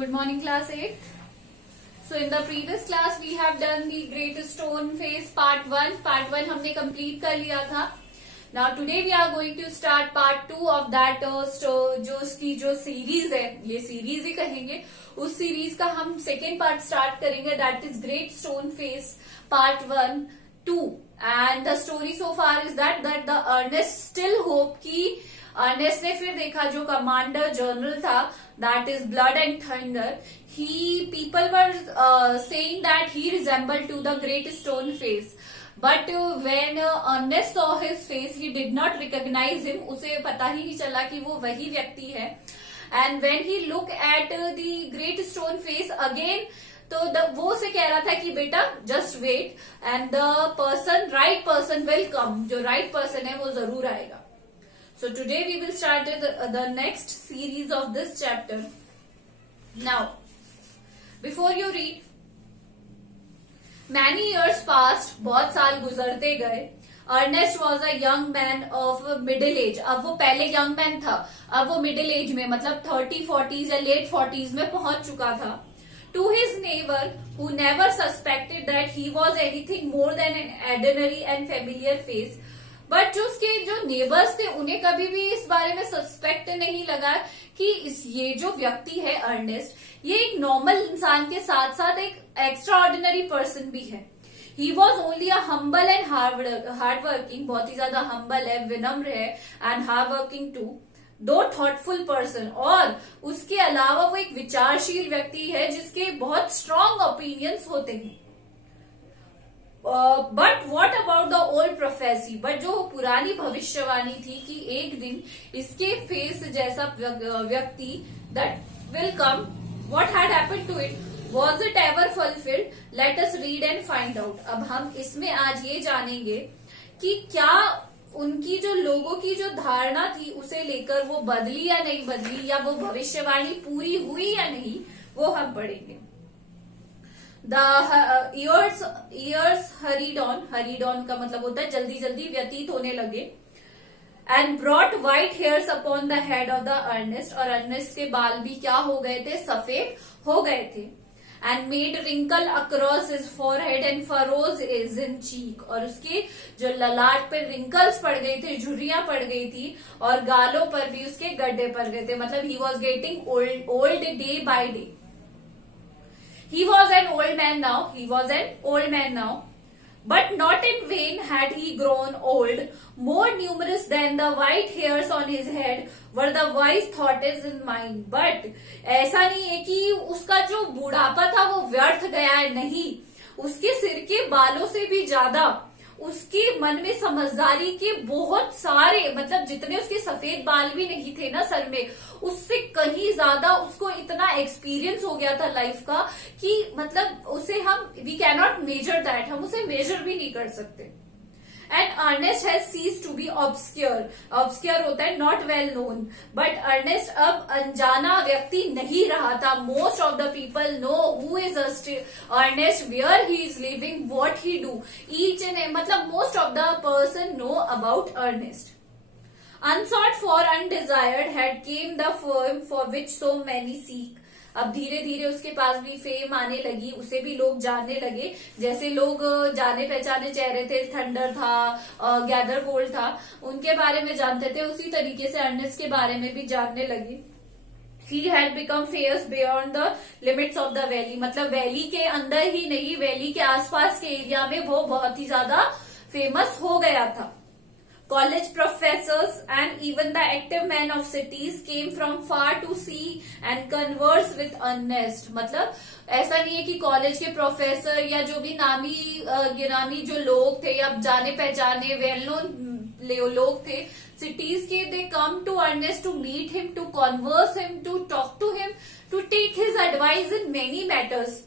Good morning, class 8th. So in the previous class we have done the great stone phase part 1. Part 1 हमने complete कर लिया था. Now today we are going to start part 2 of that जो उसकी जो series है, ये series ही कहेंगे, उस series का हम second part start करेंगे. That is great stone phase part 1, 2. And the story so far is that the Ernest still hope कि अर्नेस्ट ने फिर देखा जो कमांडर जनरल था, that is blood and thunder, he people were saying that he resemble to the great stone face, but when Ernest saw his face he did not recognise him, उसे पता ही नहीं चला कि वो वही व्यक्ति है. And when he look at the great stone face again, तो वो उसे कह रहा था कि बेटा just wait and the person, right person will come, जो राइट पर्सन है वो जरूर आएगा. So today we will start the next series of this chapter. Now, before you read, many years passed, बहुत साल गुजरते गए. Ernest was a young man of middle age. अब वो पहले young man था, अब वो middle age में मतलब 30-40s या late 40s में पहुंच चुका था. To his neighbor, who never suspected that he was anything more than an ordinary and familiar face, but जो उसके जो नेबर्स थे उन्हें कभी भी इस बारे में सस्पेक्ट नहीं लगा कि ये जो व्यक्ति है अर्नेस्ट, ये एक नॉर्मल इंसान के साथ साथ एक एक्स्ट्रा ऑर्डिनरी पर्सन भी है. He was only a humble and hard working, बहुत ही ज्यादा हम्बल है, विनम्र है, एंड हार्ड वर्किंग टू, दो थॉटफुल पर्सन, और उसके अलावा वो एक विचारशील व्यक्ति है जिसके बहुत स्ट्रांग ओपिनियंस होते हैं. But what about the old prophecy, but जो पुरानी भविष्यवाणी थी कि एक दिन इसके फेस जैसा व्यक्ति that will come, what had happened to it, was it ever fulfilled, let us read and find out. अब हम इसमें आज ये जानेंगे कि क्या उनकी जो लोगों की जो धारणा थी उसे लेकर वो बदली या नहीं बदली, या वो भविष्यवाणी पूरी हुई या नहीं, वो हम पढ़ेंगे. The years hurried on का मतलब होता है जल्दी जल्दी व्यतीत होने लगे. And brought white hairs upon the head of the Ernest, और अर्नेस्ट के बाल भी क्या हो गए थे, सफेद हो गए थे. And made wrinkle across his forehead and furrows in cheek, और उसके जो ललाट पे रिंकल्स पड़ गई थी, झुर्रियां पड़ गई थी, और गालों पर भी उसके गड्ढे पड़ गए थे. मतलब he was getting old day by day. He was an old man now, but not in vain had he grown old. More numerous than the white hairs on his head were the wise thoughts in mind. But ऐसा नहीं है कि उसका जो बुढ़ापा था वो व्यर्थ गया है, नहीं, उसके सिर के बालों से भी ज्यादा उसके मन में समझदारी के बहुत सारे, मतलब जितने उसके सफेद बाल भी नहीं थे ना सर में, उससे कहीं ज्यादा उसको इतना एक्सपीरियंस हो गया था लाइफ का कि मतलब उसे we can not measure that, हम उसे मेजर भी नहीं कर सकते. And Ernest has cease to be obscure, obscure होता है not well known, but Ernest अब अनजाना व्यक्ति नहीं रहा था. Most of the people know who is Ernest, where he is living, what he do, each and मतलब most of the person know about Ernest. Unsought for undesired had came the fame for which so many seek. अब धीरे धीरे उसके पास भी fame आने लगी, उसे भी लोग जानने लगे. जैसे लोग जाने पहचाने चेहरे थे, थंडर था, गैदर गोल्ड था, उनके बारे में जानते थे, उसी तरीके से अर्नेस्ट के बारे में भी जानने लगे. He had become famous beyond the limits of the valley, मतलब वैली के अंदर ही नहीं, वैली के आसपास के एरिया में वो बहुत ही ज्यादा फेमस हो गया था. College professors and even the active men of cities came from far to see and converse with Ernest. मतलब ऐसा नहीं है कि कॉलेज के प्रोफेसर या जो भी नामी गिरामी जो लोग थे या जाने पहचाने वेल नोन लोग थे सिटीज के, they come to Ernest to meet him, to converse him, to talk to him, to take his advice in many matters.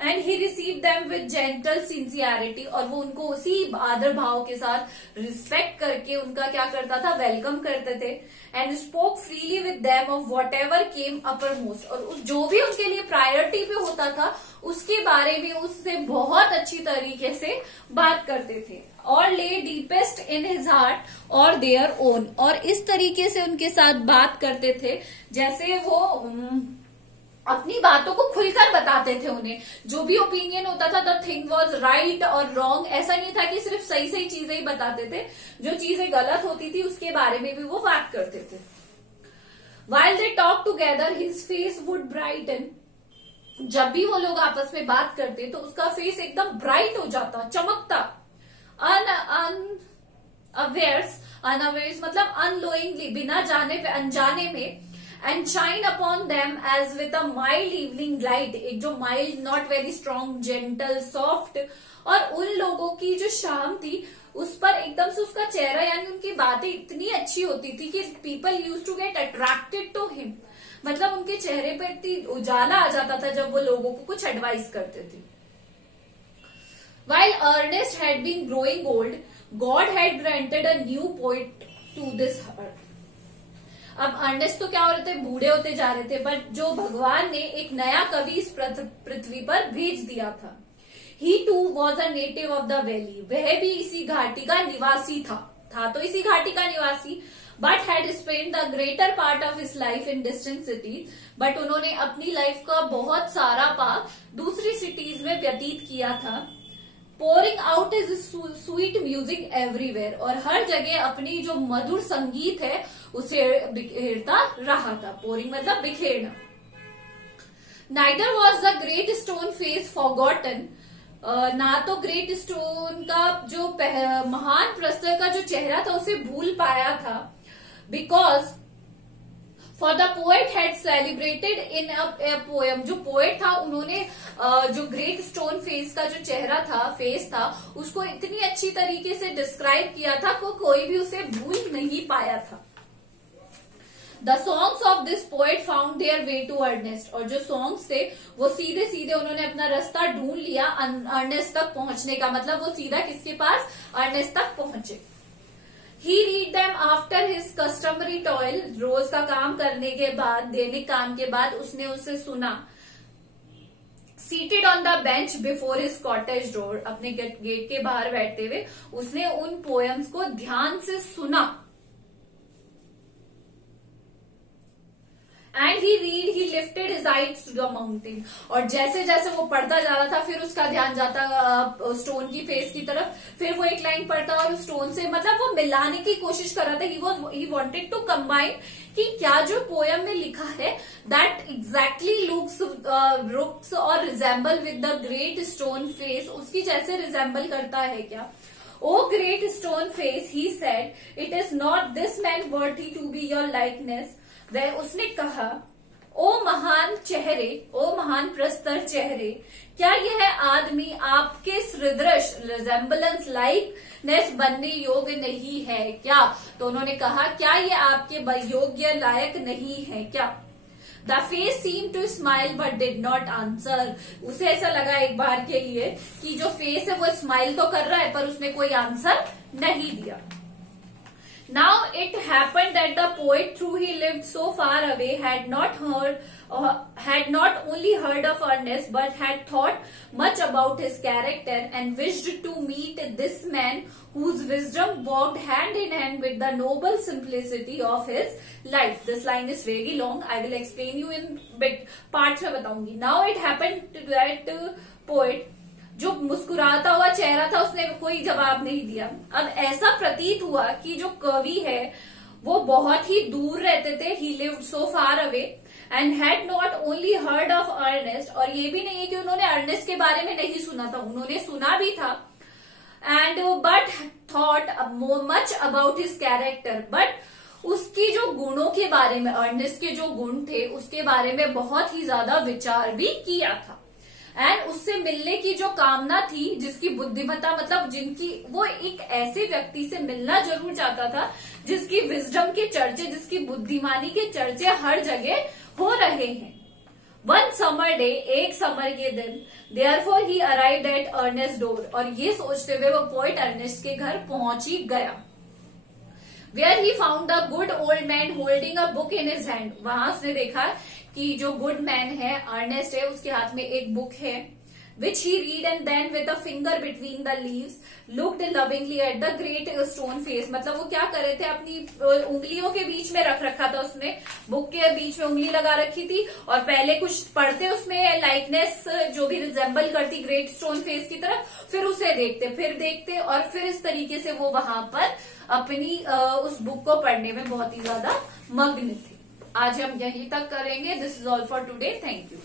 And he receive them with gentle sincerity, और वो उनको उसी आदर भाव के साथ रिस्पेक्ट करके उनका क्या करता था, वेलकम करते थे. And spoke freely with them of what ever came upper most, और जो भी उनके लिए प्रायोरिटी पे होता था उसके बारे में उससे बहुत अच्छी तरीके से बात करते थे. और ले डीपेस्ट इन हिज हार्ट और देयर ओन, और इस तरीके से उनके साथ बात करते थे जैसे वो अपनी बातों को खुलकर बताते थे उन्हें। जो भी ओपिनियन होता था, द थिंग वॉज राइट और रॉन्ग, ऐसा नहीं था कि सिर्फ सही सही चीजें ही बताते थे, जो चीजें गलत होती थी उसके बारे में भी वो बात करते थे। While they talked together, his face would brighten. जब भी वो लोग आपस में बात करते तो उसका फेस एकदम ब्राइट हो जाता, चमकता। अनअवेयर्स मतलब अनलोइंगली, बिना जाने पे, अनजाने में। And shine upon them as with a mild evening light, एक जो mild, not very strong, gentle, soft. और उन लोगों की जो शाम थी उस पर एकदम से उसका चेहरा यानी उनकी बातें इतनी अच्छी होती थी कि people use to get attracted to him, मतलब उनके चेहरे पर इतनी उजाला आ जाता था जब वो लोगों को कुछ एडवाइस करते थे। While Ernest had been growing old, God had granted a new poet to this earth. अब अर्नेस्ट तो क्या हो रहे थे, बूढ़े होते जा रहे थे, बट जो भगवान ने एक नया कवि इस पृथ्वी पर भेज दिया था। He too was a native of the valley. वह भी इसी घाटी का निवासी था तो इसी घाटी का निवासी, but had spent the greater part of his life in distant cities. But उन्होंने अपनी लाइफ का बहुत सारा पार्ट दूसरी सिटीज में व्यतीत किया था। Pouring out his sweet music everywhere, और हर जगह अपनी जो मधुर संगीत है उसे बिखेरता रहा था। Pouring मतलब बिखेरना। Neither was the great stone face forgotten. ना तो ग्रेट स्टोन का जो महान प्रस्तर का जो चेहरा था उसे भूल पाया था, because for the poet had celebrated in a poem. जो पोएट था उन्होंने जो ग्रेट स्टोन फेस का जो चेहरा था, फेस था, उसको इतनी अच्छी तरीके से डिस्क्राइब किया था को कोई भी उसे भूल नहीं पाया था। The songs of this poet found their way to Ernest, और जो सॉन्ग्स थे वो सीधे सीधे उन्होंने अपना रास्ता ढूंढ लिया अर्नेस्ट तक पहुंचने का, मतलब वो सीधा किसके पास, अर्नेस्ट तक पहुंचे। He read them after his customary toil, रोज का काम करने के बाद, दैनिक काम के बाद उसने उसे सुना। Seated on the bench before his cottage door, अपने गेट के बाहर बैठते हुए उसने उन पोएम्स को ध्यान से सुना। And he lifted his eyes to the mountain, और जैसे जैसे वो पढ़ता जा रहा था फिर उसका ध्यान जाता स्टोन की फेस की तरफ, फिर वो एक लाइन पढ़ता और स्टोन से मतलब वो मिलाने की कोशिश कर रहा था। he wanted to combine कि क्या जो पोयम में लिखा है that exactly looks और resemble with the great stone face, उसकी जैसे रिजेंबल करता है क्या। O great stone face, he said, it is not this man worthy to be your likeness. वह उसने कहा, ओ महान चेहरे, ओ महान प्रस्तर चेहरे, क्या यह आदमी आपके सदृश, रिजेम्बलेंस, लाइकनेस बनने योग्य नहीं है क्या। तो उन्होंने कहा क्या ये आपके योग्य, लायक नहीं है क्या। The face seem to smile but did not answer, उसे ऐसा लगा एक बार के लिए कि जो फेस है वो स्माइल तो कर रहा है पर उसने कोई आंसर नहीं दिया। Now it happened that the poet, though he lived so far away, had not only heard of Ernest, but had thought much about his character and wished to meet this man whose wisdom walked hand in hand with the noble simplicity of his life. This line is very long. I will explain you in bit parts में बताऊंगी. Now it happened that poet, जो मुस्कुराता हुआ चेहरा था, उसने कोई जवाब नहीं दिया। अब ऐसा प्रतीत हुआ कि जो कवि है वो बहुत ही दूर रहते थे। He lived so far away and had not only heard of Ernest, और ये भी नहीं है कि उन्होंने अर्नेस्ट के बारे में नहीं सुना था, उन्होंने सुना भी था। And but thought much about his character, but उसकी जो गुणों के बारे में, अर्नेस्ट के जो गुण थे उसके बारे में बहुत ही ज्यादा विचार भी किया था। एंड उससे मिलने की जो कामना थी, जिसकी बुद्धिमत्ता मतलब जिनकी, वो एक ऐसे व्यक्ति से मिलना जरूर चाहता था जिसकी विजडम के चर्चे, जिसकी बुद्धिमानी के चर्चे हर जगह हो रहे हैं। वन समर डे, एक समर के दिन, therefore he arrived at Ernest door, और ये सोचते हुए वो पोएट अर्नेस्ट के घर पहुंच ही गया। Where he found the good old man holding a book in his hand, वहां उसने देखा कि जो गुड मैन है, अर्नेस्ट है, उसके हाथ में एक बुक है। which he read and then with a finger between the leaves looked lovingly at the great stone face। मतलब वो क्या कर रहे थे, अपनी उंगलियों के बीच में रख रखा था, उसने बुक के बीच में उंगली लगा रखी थी और पहले कुछ पढ़ते उसमें लाइकनेस जो भी रिजेंबल करती ग्रेट स्टोन फेस की तरफ, फिर उसे देखते, फिर देखते और फिर इस तरीके से वो वहां पर अपनी उस बुक को पढ़ने में बहुत ही ज्यादा मग्न थे। आज हम यहीं तक करेंगे। This is all for today. Thank you.